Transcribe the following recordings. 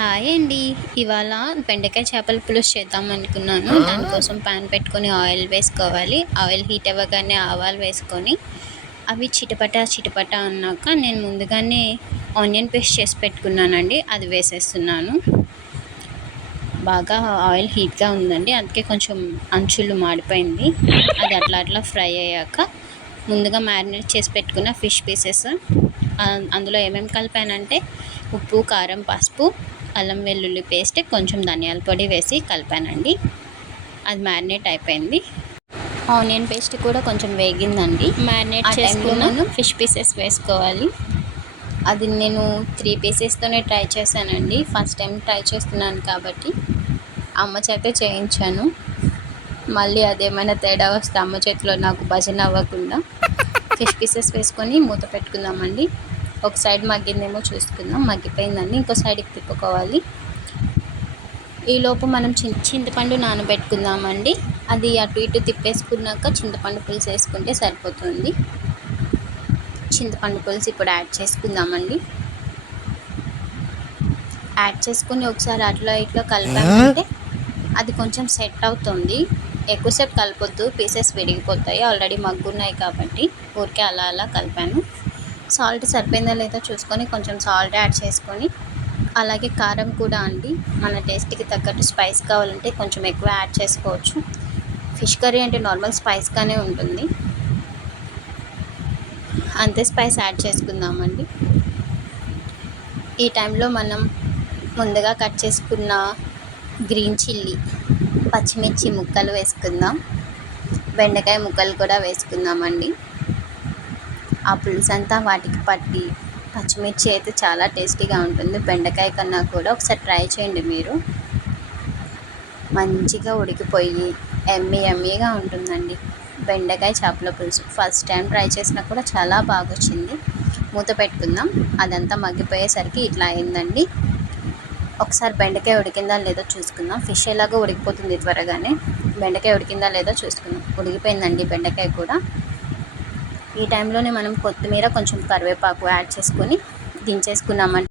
Hi అండి. ఇవాళ బెండకాయ చేపల పులుసు చేద్దాం అనుకున్నాను. దానికోసం పాన్ పెట్టుకొని ఆయిల్ వేసుకోవాలి. ఆయిల్ హీట్ అవ్వగానే ఆవాలు వేసుకొని అవి చిటపట చిటపట అన్నాక నేను ముందుగానే ఆనియన్ పేస్ట్ చేసి పెట్టుకున్నానండి. అది వేసేస్తున్నాను. బాగా ఆయిల్ హీట్గా ఉందండి. అందుకే కొంచెం అంచులు మాడిపోయింది. అది అట్లా అట్లా ఫ్రై అయ్యాక ముందుగా మ్యారినేట్ చేసి పెట్టుకున్న ఫిష్ పీసెస్. అందులో ఏమేమి కలిపానంటే ఉప్పు కారం పసుపు అల్లం వెల్లుల్లి పేస్ట్ కొంచెం ధనియాల పొడి వేసి కలిపానండి. అది మ్యారినేట్ అయిపోయింది. ఆనియన్ పేస్ట్ కూడా కొంచెం వేగిందండి. మ్యారినేట్ చేసుకున్నాను ఫిష్ పీసెస్ వేసుకోవాలి. అది నేను త్రీ పీసెస్తోనే ట్రై చేశానండి. ఫస్ట్ టైం ట్రై చేస్తున్నాను కాబట్టి. అమ్మ చేత చేయించాను. మళ్ళీ అదేమైనా తేడా వస్తే అమ్మ చేతిలో నాకు భజన అవ్వకుండా ఫిష్ పీసెస్ వేసుకొని మూత పెట్టుకుందామండి. ఒక సైడ్ మగ్గిందేమో చూసుకుందాం. మగ్గిపోయిందండి. ఇంకో సైడ్కి తిప్పుకోవాలి. ఈలోపు మనం చి చింతపండు నానబెట్టుకుందామండి. అది అటు ఇటు తిప్పేసుకున్నాక చింతపండు పులుసు వేసుకుంటే సరిపోతుంది. చింతపండు పులుసు ఇప్పుడు యాడ్ చేసుకుందామండి. యాడ్ చేసుకుని ఒకసారి అట్లా ఇట్లా కలిపామంటే అది కొంచెం సెట్ అవుతుంది. ఎక్కువసేపు కలపొద్దు. పీసెస్ విరిగిపోతాయి. ఆల్రెడీ మగ్గున్నాయి కాబట్టి. ఊరికే అలా అలా కలిపాను. సాల్ట్ సరిపోయిందో లేదో చూసుకొని కొంచెం సాల్ట్ యాడ్ చేసుకొని అలాగే కారం కూడా అండి. మన టేస్ట్కి తగ్గట్టు స్పైస్ కావాలంటే కొంచెం ఎక్కువ యాడ్ చేసుకోవచ్చు. ఫిష్ కర్రీ అంటే నార్మల్ స్పైస్గానే ఉంటుంది. అంతే స్పైస్ యాడ్ చేసుకుందామండి. ఈ టైంలో మనం ముందుగా కట్ చేసుకున్న గ్రీన్ చిల్లీ పచ్చిమిర్చి ముక్కలు వేసుకుందాం. బెండకాయ ముక్కలు కూడా వేసుకుందామండి. ఆ పులుసు అంతా వాటికి పట్టి పచ్చిమిర్చి అయితే చాలా టేస్టీగా ఉంటుంది. బెండకాయ కన్నా కూడా ఒకసారి ట్రై చేయండి మీరు. మంచిగా ఉడికిపోయి ఎమ్మీ ఎమ్మీగా ఉంటుందండి. బెండకాయ చేపల పులుసు ఫస్ట్ టైం ట్రై చేసినా కూడా చాలా బాగా వచ్చింది మూత పెట్టుకుందాం. అదంతా మగ్గిపోయేసరికి ఇట్లా అయిందండి. ఒకసారి బెండకాయ ఉడికిందా లేదో చూసుకుందాం. ఫిష్ ఎలాగో ఉడికిపోతుంది త్వరగానే. బెండకాయ ఉడికిందా లేదో చూసుకుందాం. ఉడికిపోయిందండి బెండకాయ కూడా. ఈ టైంలోనే మనం కొత్తిమీర కొంచెం కరివేపాకు యాడ్ చేసుకొని దించేసుకున్నామంటే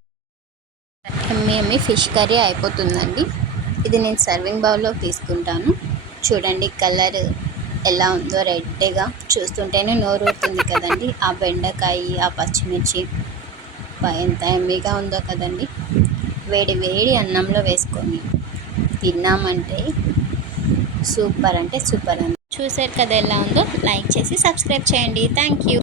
ఎమ్మి ఎమ్మి ఫిష్ కర్రీ అయిపోతుందండి. ఇది నేను సర్వింగ్ బౌల్లో తీసుకుంటాను. చూడండి కలర్ ఎలా ఉందో రెడ్గా. చూస్తుంటేనే నోరు ఊరుతుంది కదండి. ఆ బెండకాయ ఆ పచ్చిమిర్చి ఎంత ఎమ్మిగా ఉందో కదండి. వేడి వేడి అన్నంలో వేసుకొని తిన్నామంటే సూపర్ అంటే సూపర్ అండి చూసారు కదా ఎలా ఉందో లైక్ చేసి సబ్స్క్రైబ్ చేయండి. Thank you